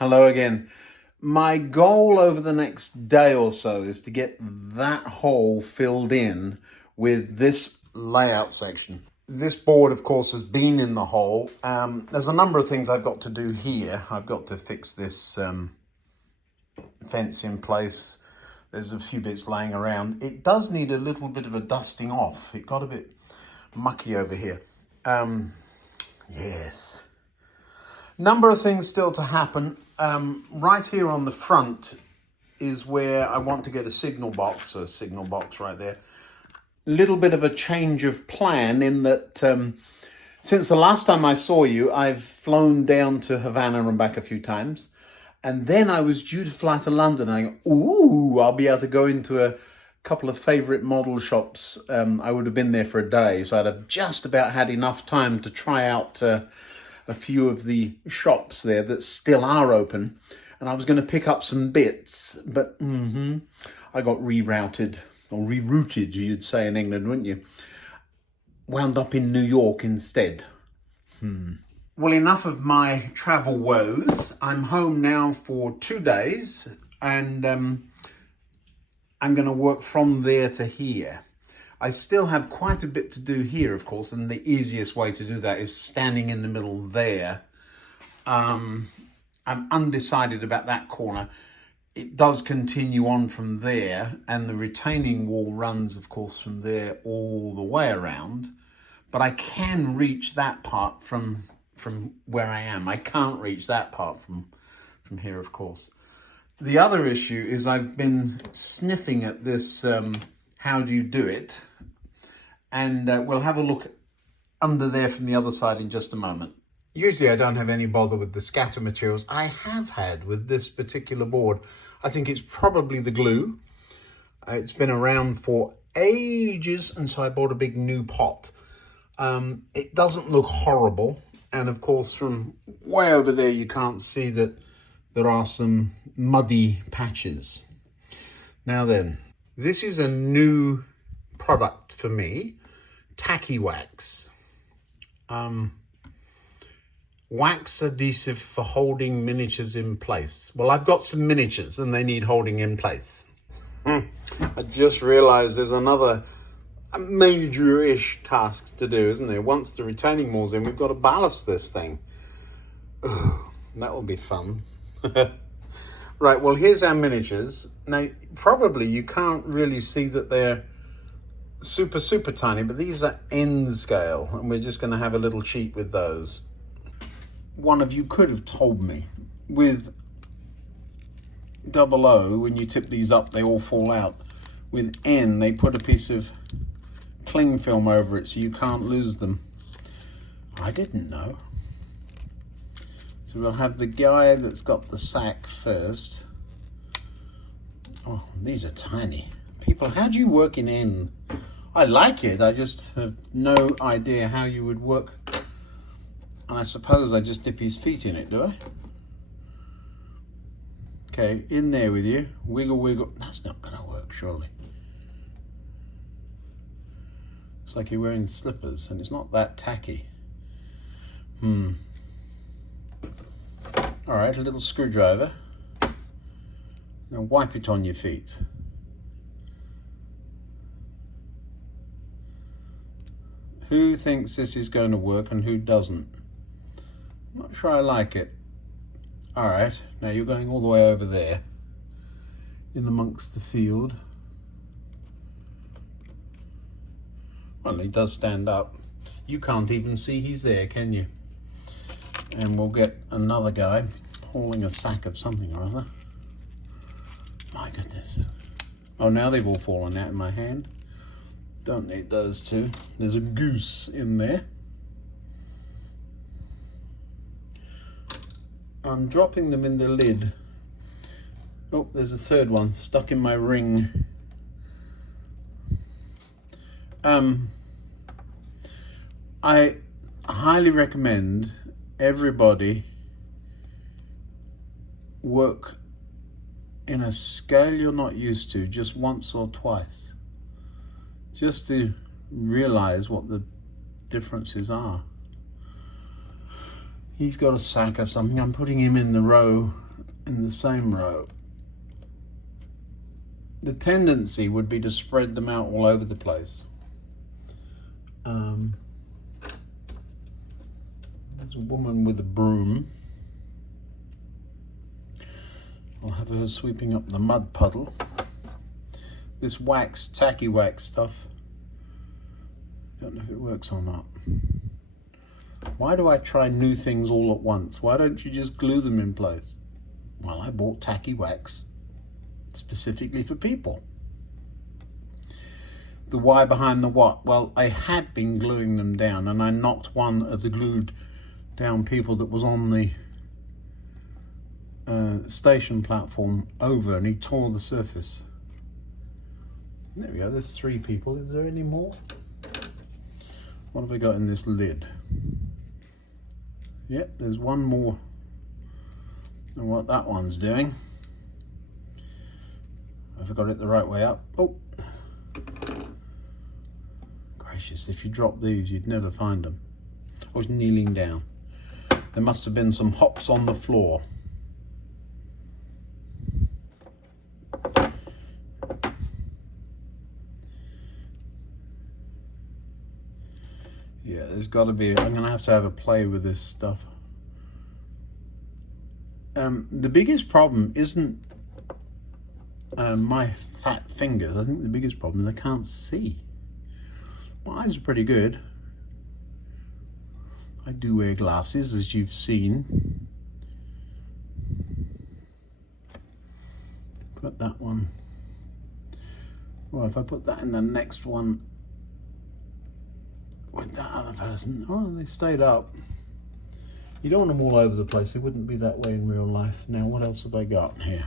Hello again. My goal over the next day or so is to get that hole filled in with this layout section. This board, of course, has been in the hole. There's a number of things I've got to do here. I've got to fix this fence in place. There's a few bits laying around. It does need a little bit of a dusting off. It got a bit mucky over here. Yes. Number of things still to happen. Right here on the front is where I want to get a signal box right there. Little bit of a change of plan in that since the last time I saw you, I've flown down to Havana and back a few times. And then I was due to fly to London. I go, ooh, I'll be able to go into a couple of favourite model shops. I would have been there for a day, so I'd have just about had enough time to try out a few of the shops there that still are open. And I was going to pick up some bits, but I got rerouted, or rerouted, you'd say in England, wouldn't you? Wound up in New York instead. Well, enough of my travel woes. I'm home now for 2 days, and I'm going to work from there to here. I still have quite a bit to do here, of course, and the easiest way to do that is standing in the middle there. I'm undecided about that corner. It does continue on from there, and the retaining wall runs, of course, from there all the way around. But I can reach that part from where I am. I can't reach that part from here, of course. The other issue is I've been sniffing at this how do you do it, and we'll have a look under there from the other side in just a moment. Usually I don't have any bother with the scatter materials. I have had with this particular board. I think it's probably the glue. It's been around for ages, and so I bought a big new pot. It doesn't look horrible, and of course from way over there you can't see that there are some muddy patches. Now then, this is a new product for me, Tacky Wax. Wax adhesive for holding miniatures in place. Well, I've got some miniatures and they need holding in place. I just realized there's another major-ish task to do, isn't there? Once the retaining wall's in, we've got to ballast this thing. Ugh, that will be fun. Right, well, here's our miniatures. Now, probably you can't really see that they're super tiny, but these are N scale, and we're just going to have a little cheat with those. One of you could have told me with 00, when you tip these up, they all fall out. With N, they put a piece of cling film over it so you can't lose them. I didn't know. So we'll have the guy that's got the sack first. Oh, these are tiny. People, how do you work in N? I like it, I just have no idea how you would work. And I suppose I just dip his feet in it, do I? Okay, in there with you. Wiggle. That's not going to work, surely. It's like you're wearing slippers, and it's not that tacky. All right, a little screwdriver. Now wipe it on your feet. Who thinks this is going to work and who doesn't? I'm not sure I like it. All right, now you're going all the way over there in amongst the field. Well, he does stand up. You can't even see he's there, can you? And we'll get another guy hauling a sack of something or other. My goodness. Oh, now they've all fallen out in my hand. Don't need those two. There's a goose in there. I'm dropping them in the lid. Oh, there's a third one stuck in my ring. I highly recommend everybody work in a scale you're not used to, just once or twice, just to realize what the differences are. He's got a sack of something. I'm putting him in the row in the same row. The tendency would be to spread them out all over the place. There's a woman with a broom. I'll have her sweeping up the mud puddle. This wax, tacky wax stuff, I don't know if it works or not. Why do I try new things all at once? Why don't you just glue them in place? Well, I bought tacky wax specifically for people. The why behind the what? Well, I had been gluing them down and I knocked one of the glued down people that was on the station platform over, and he tore the surface. There we go, there's 3 people. Is there any more? What have I got in this lid? Yep, there's one more. And what that one's doing. Have I got it the right way up? Oh, gracious, if you drop these, you'd never find them. I was kneeling down. There must have been some hops on the floor. Yeah, there's got to be, I'm going to have a play with this stuff. The biggest problem isn't my fat fingers. I think the biggest problem is I can't see. My eyes are pretty good. I do wear glasses, as you've seen. Put that one. Well, if I put that in the next one with that other person, oh, they stayed up. You don't want them all over the place. They wouldn't be that way in real life. Now, what else have I got here?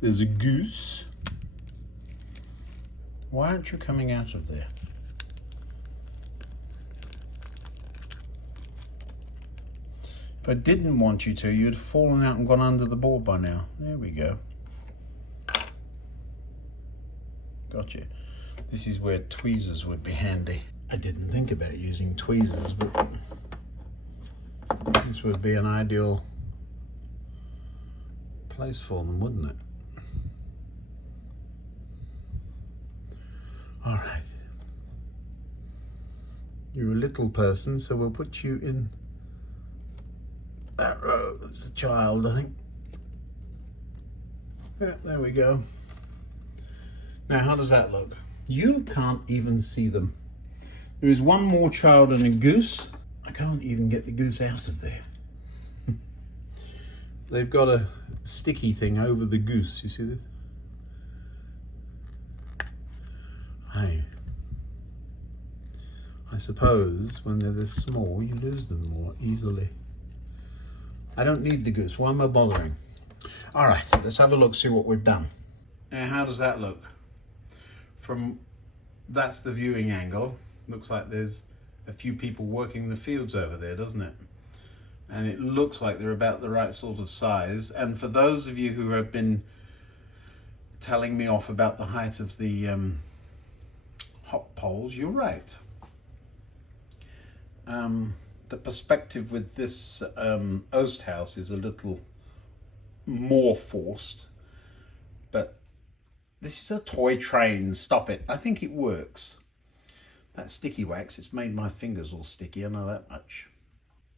There's a goose. Why aren't you coming out of there? If I didn't want you to, you'd have fallen out and gone under the board by now. There we go. Gotcha. This is where tweezers would be handy. I didn't think about using tweezers, but this would be an ideal place for them, wouldn't it? All right. You're a little person, so we'll put you in that row. It's a child, I think. Yeah, there we go. Now, how does that look? You can't even see them. There is one more child and a goose. I can't even get the goose out of there. They've got a sticky thing over the goose. You see this? I suppose when they're this small, you lose them more easily. I don't need the goose. Why am I bothering? All right, let's have a look, see what we've done. Now, how does that look? That's the viewing angle. Looks like there's a few people working the fields over there, doesn't it? And it looks like they're about the right sort of size. And for those of you who have been telling me off about the height of the hop poles, you're right. The perspective with this oast house is a little more forced, but this is a toy train. Stop it. I think it works. That sticky wax, it's made my fingers all sticky, I know that much.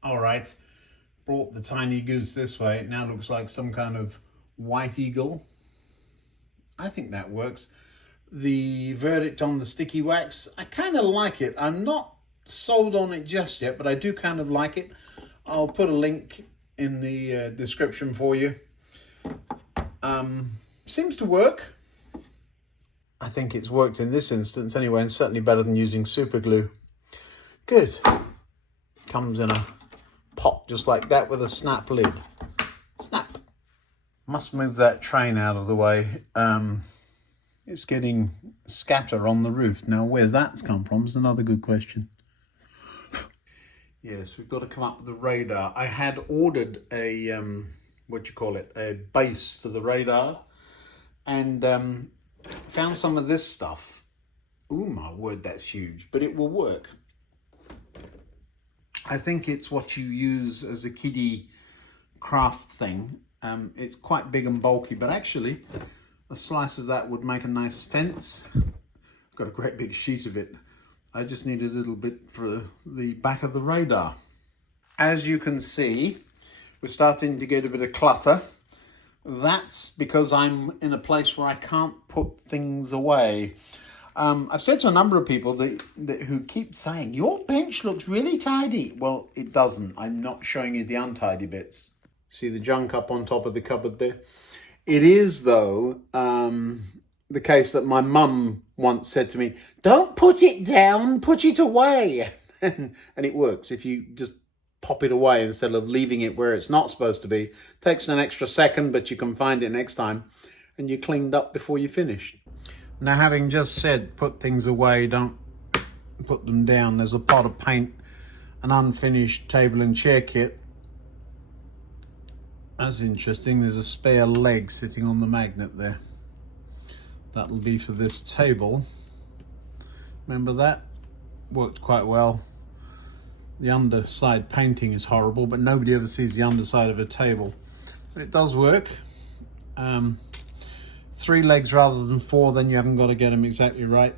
All right, brought the tiny goose this way. It now looks like some kind of white eagle. I think that works. The verdict on the sticky wax, I kind of like it. I'm not sold on it just yet, but I do kind of like it. I'll put a link in the description for you. Seems to work. I think it's worked in this instance anyway, and certainly better than using super glue. Good. Comes in a pot just like that with a snap lid. Snap. Must move that train out of the way. It's getting scatter on the roof. Now, where's that come from is another good question. Yes, we've got to come up with the radar. I had ordered a, a base for the radar, and found some of this stuff. Ooh, my word, that's huge, but it will work. I think it's what you use as a kiddie craft thing. It's quite big and bulky, but actually a slice of that would make a nice fence. I've got a great big sheet of it. I just need a little bit for the back of the radar. As you can see, we're starting to get a bit of clutter. That's because I'm in a place where I can't put things away. I've said to a number of people who keep saying, your bench looks really tidy. Well, it doesn't. I'm not showing you the untidy bits. See the junk up on top of the cupboard there? It is, though, the case that my mum once said to me, don't put it down, put it away. And it works. If you just pop it away instead of leaving it where it's not supposed to be. Takes an extra second, but you can find it next time. And you're cleaned up before you finish. Now, having just said, put things away, don't put them down. There's a pot of paint, an unfinished table and chair kit. That's interesting. There's a spare leg sitting on the magnet there. That'll be for this table. Remember that? Worked quite well. The underside painting is horrible, but nobody ever sees the underside of a table. But it does work. 3 legs rather than 4, then you haven't got to get them exactly right.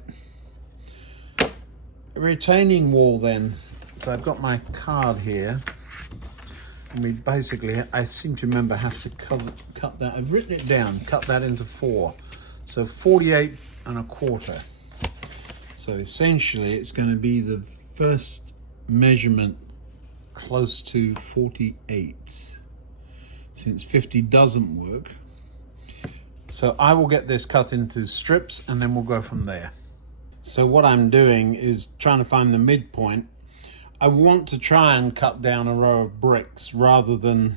Retaining wall then. So I've got my card here. And we basically, I seem to remember, have to cut that. I've written it down, cut that into 4. So 48 1/4. So essentially it's going to be the first measurement close to 48, since 50 doesn't work. So I will get this cut into strips and then we'll go from there. So what I'm doing is trying to find the midpoint. I want to try and cut down a row of bricks rather than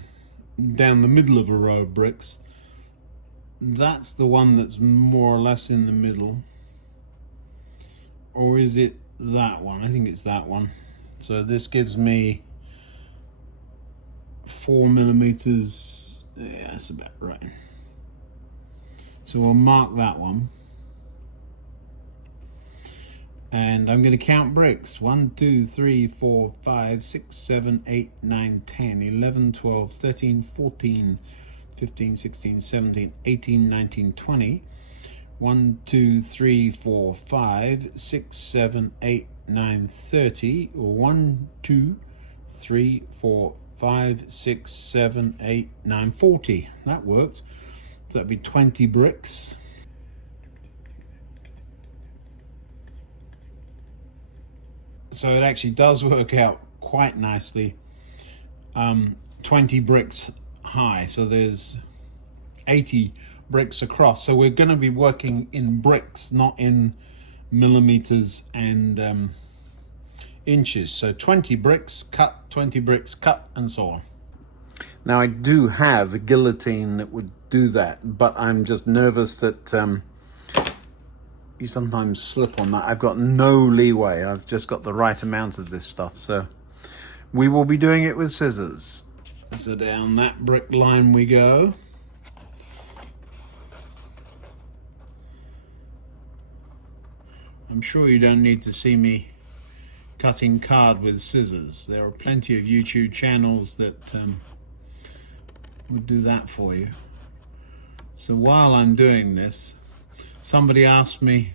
down the middle of a row of bricks. That's the one that's more or less in the middle. Or is it that one? I think it's that one. So this gives me 4 millimeters. Yeah, that's about right. So we'll mark that one. And I'm going to count bricks. 1, 2, 3, 4, 5, 6, 7, 8, 9, 10, 11, 12, 13, 14, 15, 16, 17, 18, 19, 20. 1, 2, 3, 4, 5, 6, 7, 8, 9, 30. 1, 2, 3, 4, 5, 6, 7, 8, 9, 40. That worked. So that'd be 20 bricks. So it actually does work out quite nicely. 20 bricks high. So there's 80 bricks across. So we're going to be working in bricks, not in millimeters and inches. So 20 bricks cut, 20 bricks cut, and so on. Now I do have a guillotine that would do that, but I'm just nervous that you sometimes slip on that. I've got no leeway. I've just got the right amount of this stuff. So we will be doing it with scissors. So down that brick line we go. I'm sure you don't need to see me cutting card with scissors. There are plenty of YouTube channels that would do that for you. So while I'm doing this, somebody asked me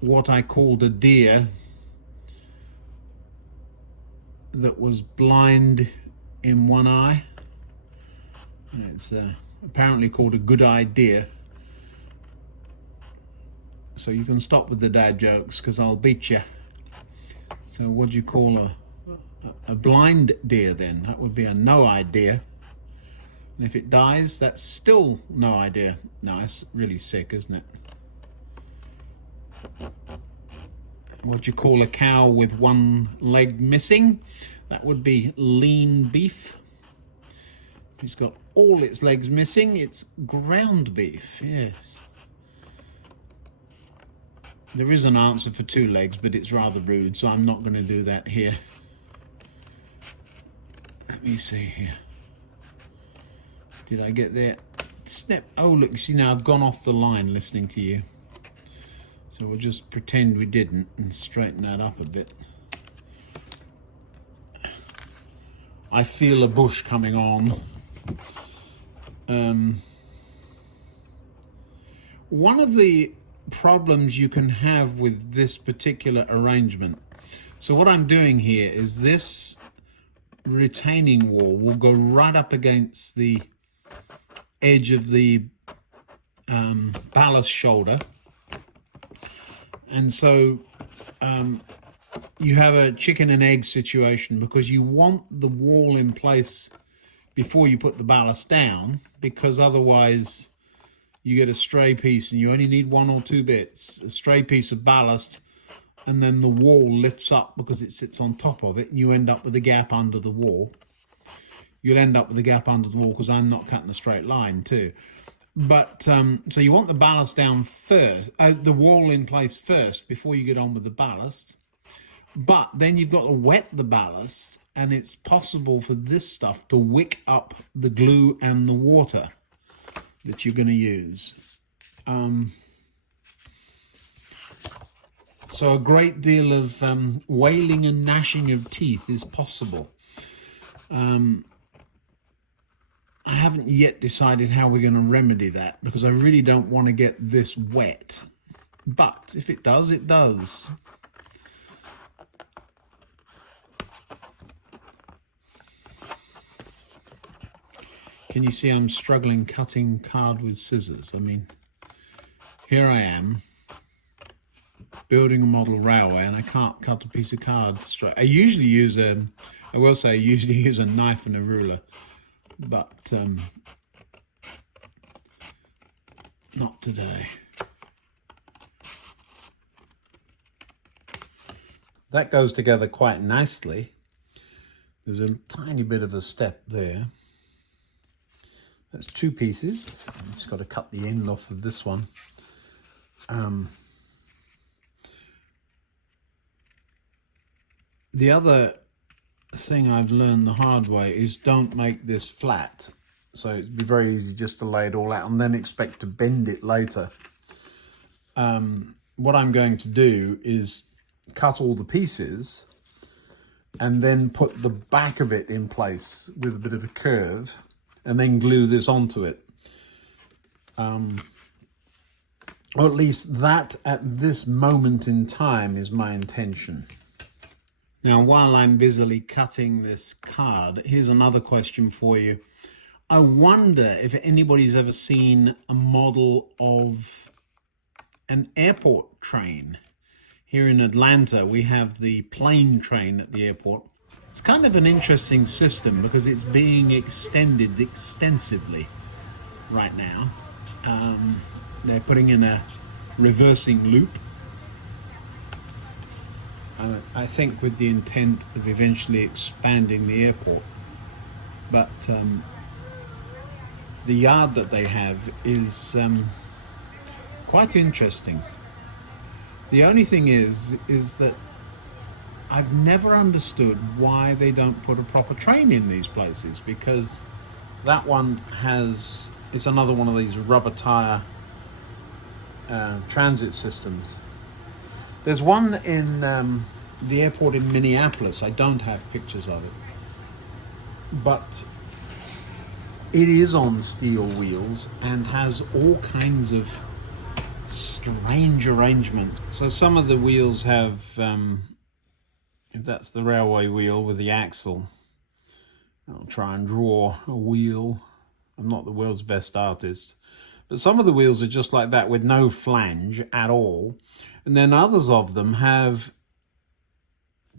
what I called a deer that was blind in one eye. It's apparently called a good idea. So you can stop with the dad jokes because I'll beat you. So what do you call a blind deer then? That would be a no idea. And if it dies, that's still no idea. No, it's really sick, isn't it? What do you call a cow with one leg missing? That would be lean beef. If it's got all its legs missing, it's ground beef, yes. There is an answer for 2 legs, but it's rather rude, so I'm not going to do that here. Let me see here. Did I get there? Snap. Oh, look, you see now I've gone off the line listening to you. So we'll just pretend we didn't and straighten that up a bit. I feel a bush coming on. One of the problems you can have with this particular arrangement, so what I'm doing here is this retaining wall will go right up against the edge of the ballast shoulder, and so you have a chicken and egg situation, because you want the wall in place before you put the ballast down, because otherwise you get a stray piece and you only need 1 or 2 bits, a stray piece of ballast, and then the wall lifts up because it sits on top of it, and you end up with a gap under the wall. You'll end up with a gap under the wall because I'm not cutting a straight line too. But so you want the ballast down first, the wall in place first before you get on with the ballast. But then you've got to wet the ballast, and it's possible for this stuff to wick up the glue and the water that you're going to use. So a great deal of wailing and gnashing of teeth is possible. I haven't yet decided how we're going to remedy that, because I really don't want to get this wet. But if it does, it does. Can you see I'm struggling cutting card with scissors? I mean, here I am building a model railway, and I can't cut a piece of card straight. I usually use I will say I usually use a knife and a ruler, but not today. That goes together quite nicely. There's a tiny bit of a step there. That's 2 pieces. I've just got to cut the end off of this one. The other thing I've learned the hard way is don't make this flat. So it'd be very easy just to lay it all out and then expect to bend it later. What I'm going to do is cut all the pieces and then put the back of it in place with a bit of a curve, and then glue this onto it. Or at least that at this moment in time is my intention. Now, while I'm busily cutting this card, here's another question for you. I wonder if anybody's ever seen a model of an airport train. Here in Atlanta, we have the plane train at the airport. It's kind of an interesting system because it's being extended extensively right now. They're putting in a reversing loop. I think with the intent of eventually expanding the airport. But the yard that they have is quite interesting. The only thing is that I've never understood why they don't put a proper train in these places, because that one has, it's another one of these rubber tire transit systems. There's one in the airport in Minneapolis. I don't have pictures of it, but it is on steel wheels and has all kinds of strange arrangements. So some of the wheels have, if that's the railway wheel with the axle, I'll try and draw a wheel. I'm not the world's best artist, but some of the wheels are just like that with no flange at all. And then others of them have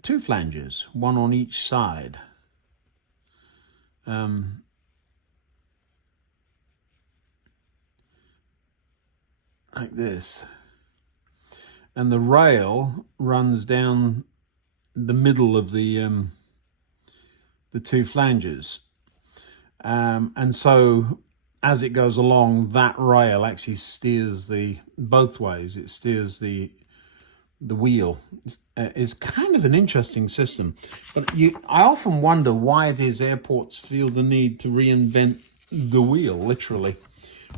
2 flanges, one on each side. Like this. And the rail runs down the middle of the 2 flanges. And so as it goes along, that rail actually steers both ways. It steers the wheel. It's kind of an interesting system. But I often wonder why it is airports feel the need to reinvent the wheel, literally,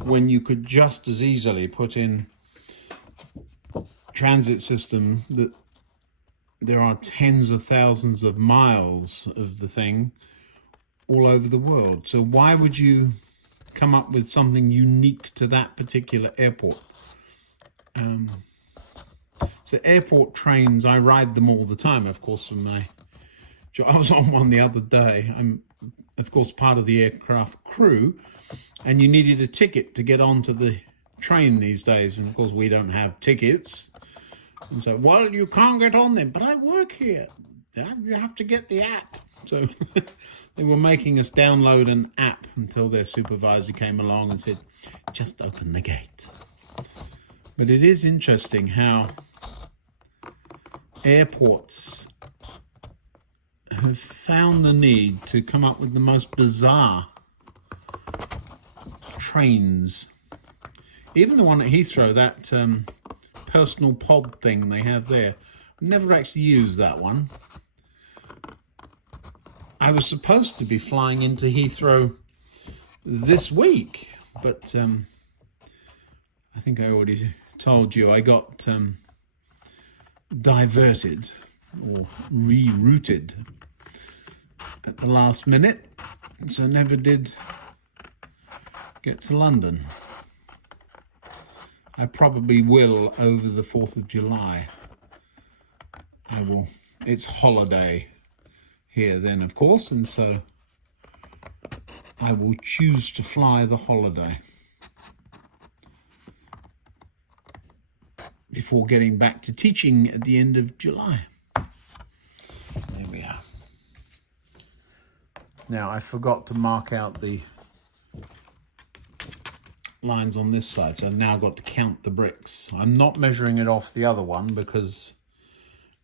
when you could just as easily put in transit system that there are tens of thousands of miles of the thing, all over the world. So why would you come up with something unique to that particular airport? So airport trains, I ride them all the time, of course, from my job. I was on one the other day. I'm, of course, part of the aircraft crew, and you needed a ticket to get onto the train these days. And of course, we don't have tickets. And so, well, you can't get on them, but I work here. You have to get the app. So they were making us download an app until their supervisor came along and said, just open the gate. But it is interesting how airports have found the need to come up with the most bizarre trains. Even the one at Heathrow, that personal pod thing they have there, never actually used that one. I was supposed to be flying into Heathrow this week, but I think I already told you I got diverted or rerouted at the last minute, so never did get to London. I probably will over the 4th of July. I will. It's holiday here then, of course, and so I will choose to fly the holiday before getting back to teaching at the end of July. There we are. Now, I forgot to mark out the lines on this side, so I've now got to count the bricks. I'm not measuring it off the other one because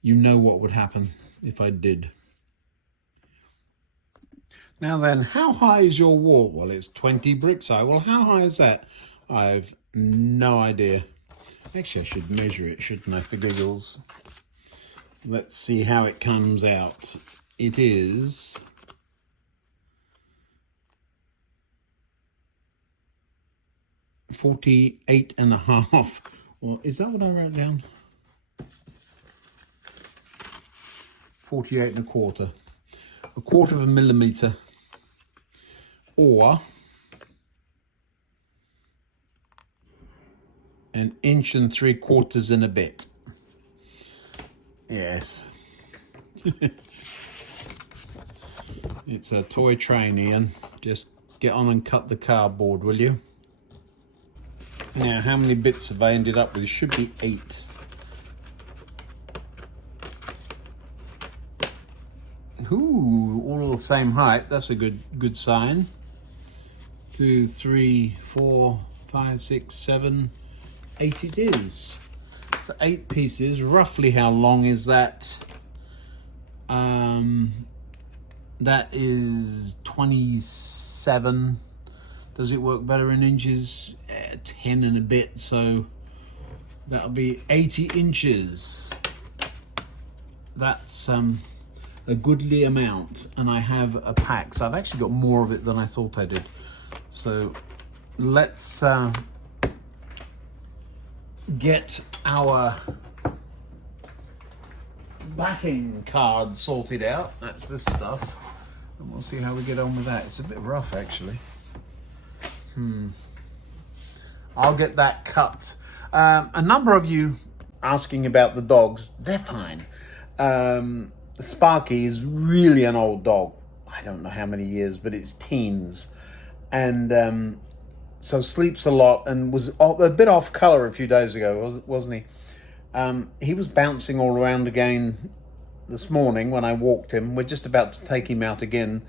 you know what would happen if I did. Now then, how high is your wall? Well, it's 20 bricks high. Well, how high is that? I've no idea. Actually, I should measure it, shouldn't I, for giggles? Let's see how it comes out. It is 48.5. Well, is that what I wrote down? 48.25. A quarter of a millimetre, or 1 3/4 inches and a bit. Yes. It's a toy train, Ian. Just get on and cut the cardboard, will you? Now, how many bits have I ended up with? It should be 8. Ooh, all the same height. That's a good sign. 2, 3, 4, 5, 6, 7, 8 it is. So 8 pieces. Roughly how long is that? That is 27. Does it work better in inches? 10 and a bit, so that'll be 80 inches. That's a goodly amount, and I have a pack, so I've actually got more of it than I thought I did. So let's get our backing card sorted out. That's this stuff, and we'll see how we get on with that. It's a bit rough, actually. I'll get that cut. A number of you asking about the dogs. They're fine. Sparky is really an old dog. I don't know how many years, but it's teens. And so sleeps a lot and was a bit off colour a few days ago, wasn't he? He was bouncing all around again this morning when I walked him. We're just about to take him out again.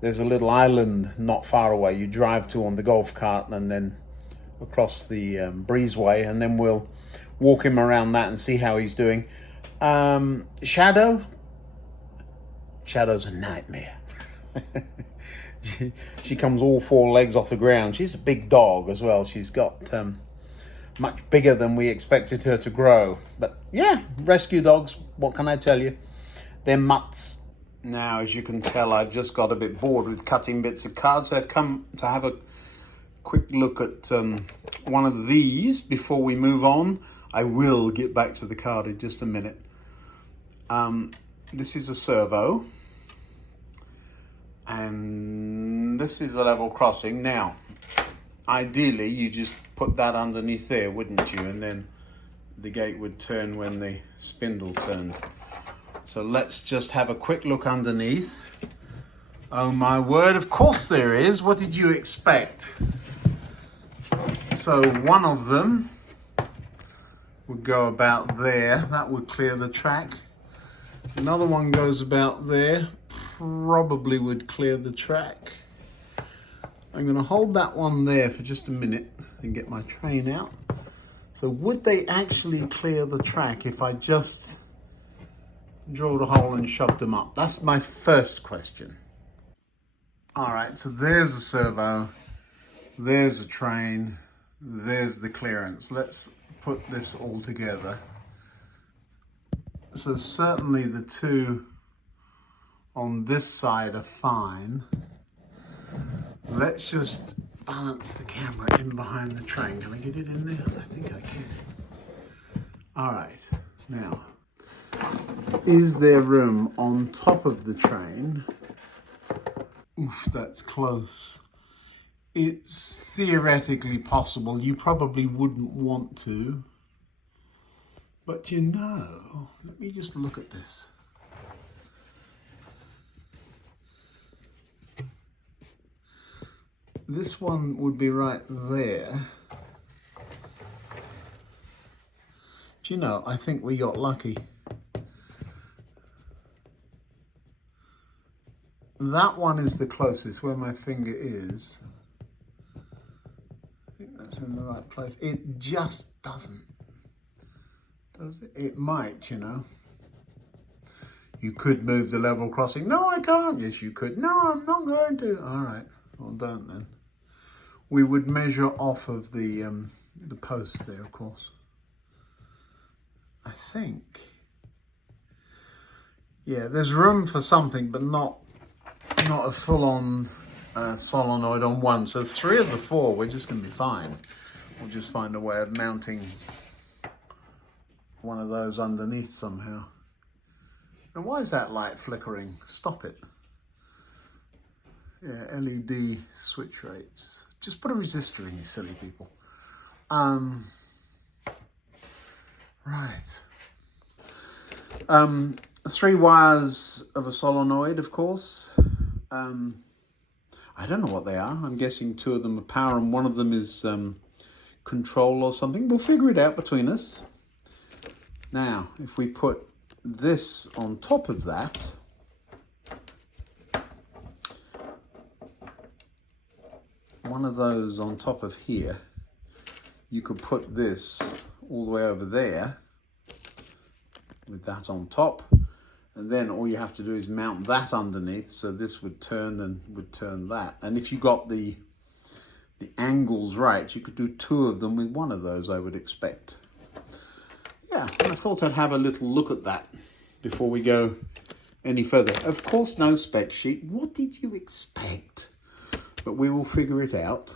There's a little island not far away you drive to on the golf cart and then across the breezeway, and then we'll walk him around that and see how he's doing. Shadow's a nightmare. She comes all 4 legs off the ground. She's a big dog as well. She's got much bigger than we expected her to grow. But yeah, rescue dogs, what can I tell you? They're mutts. Now, as you can tell, I just got a bit bored with cutting bits of cards. So I've come to have a quick look at one of these before we move on. I will get back to the card in just a minute. This is a servo, And this is a level crossing. Now, ideally, you just put that underneath there, wouldn't you? And then the gate would turn when the spindle turned. So let's just have a quick look underneath. Oh my word, of course there is. What did you expect? So one of them would go about there. That would clear the track. Another one goes about there. Probably would clear the track. I'm going to hold that one there for just a minute and get my train out. So would they actually clear the track if I just drilled a hole and shoved them up? That's my first question. All right, so there's a servo, there's a train, there's the clearance. Let's put this all together. So certainly the two on this side are fine. Let's just balance the camera in behind the train. Can I get it in there? I think I can. All right, now, is there room on top of the train? Oof, that's close. It's theoretically possible. You probably wouldn't want to. But you know, let me just look at this. This one would be right there. Do you know, I think we got lucky. That one is the closest, where my finger is. I think that's in the right place. It just doesn't. Does it? It might, you know. You could move the level crossing. No, I can't. Yes, you could. No, I'm not going to. All right. Well, don't then. We would measure off of the post there, of course. I think. Yeah, there's room for something, but not a full-on solenoid on one. So 3 of the 4, we're just going to be fine. We'll just find a way of mounting one of those underneath somehow. And why is that light flickering? Stop it. Yeah, LED switch rates. Just put a resistor in, you silly people. Right. 3 wires of a solenoid, of course. I don't know what they are. I'm guessing 2 of them are power and 1 of them is control or something. We'll figure it out between us. Now, if we put this on top of that, one of those on top of here, you could put this all the way over there with that on top, and then all you have to do is mount that underneath, so this would turn and would turn that. And if you got the angles right, you could do 2 of them with 1 of those, I would expect. Yeah, I thought I'd have a little look at that before we go any further. Of course, no spec sheet. What did you expect? But we will figure it out.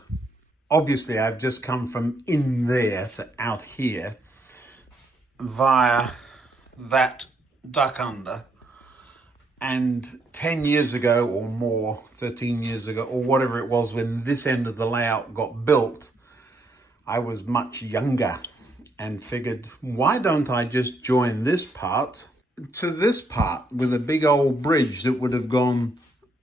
Obviously, I've just come from in there to out here via that duck under. And 10 years ago or more, 13 years ago, or whatever it was when this end of the layout got built, I was much younger and figured, why don't I just join this part to this part with a big old bridge that would have gone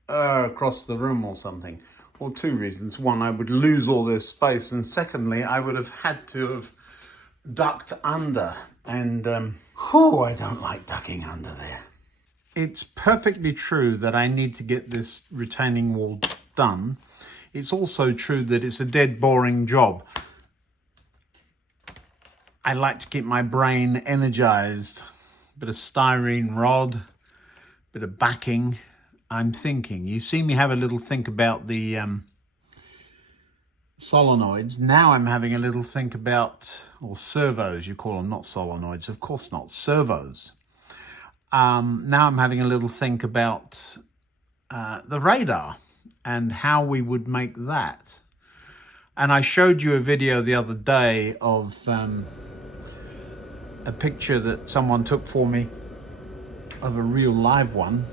across the room or something. Well, 2 reasons. 1, I would lose all this space, and secondly, I would have had to have ducked under, and I don't like ducking under there. It's perfectly true that I need to get this retaining wall done. It's also true that it's a dead boring job. I like to keep my brain energized. Bit of styrene rod, bit of backing. I'm thinking. You see me have a little think about the solenoids. Now I'm having a little think about, or servos, you call them, not solenoids. Of course not, servos. Now I'm having a little think about the radar and how we would make that. And I showed you a video the other day of a picture that someone took for me of a real live one.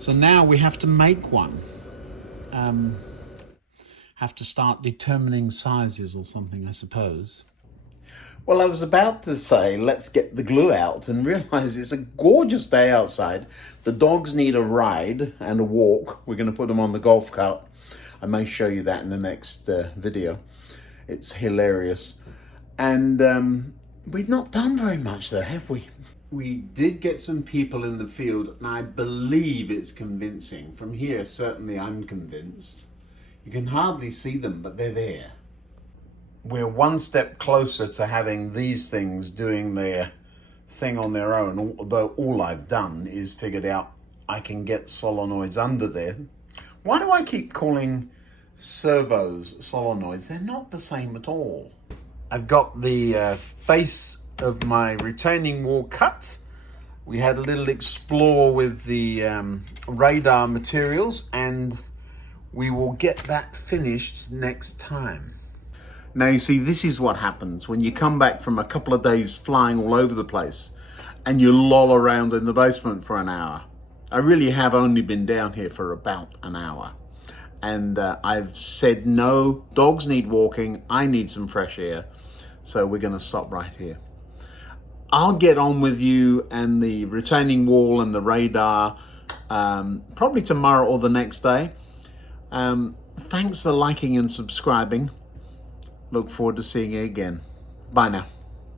So now we have to make one. have to start determining sizes or something, I suppose. Well, I was about to say, let's get the glue out, and realize it's a gorgeous day outside. The dogs need a ride and a walk. We're going to put them on the golf cart. I may show you that in the next video. It's hilarious. And we've not done very much there, have we? We did get some people in the field, and I believe it's convincing. From here, certainly I'm convinced. You can hardly see them, but they're there. We're one step closer to having these things doing their thing on their own, although all I've done is figured out I can get solenoids under there. Why do I keep calling servos solenoids? They're not the same at all. I've got the face of my retaining wall cut. We had a little explore with the radar materials, and we will get that finished next time. Now, you see, this is what happens when you come back from a couple of days flying all over the place and you loll around in the basement for an hour. I really have only been down here for about an hour. And I've said, no, dogs need walking. I need some fresh air. So we're going to stop right here. I'll get on with you and the retaining wall and the radar probably tomorrow or the next day. Thanks for liking and subscribing. Look forward to seeing you again. Bye now.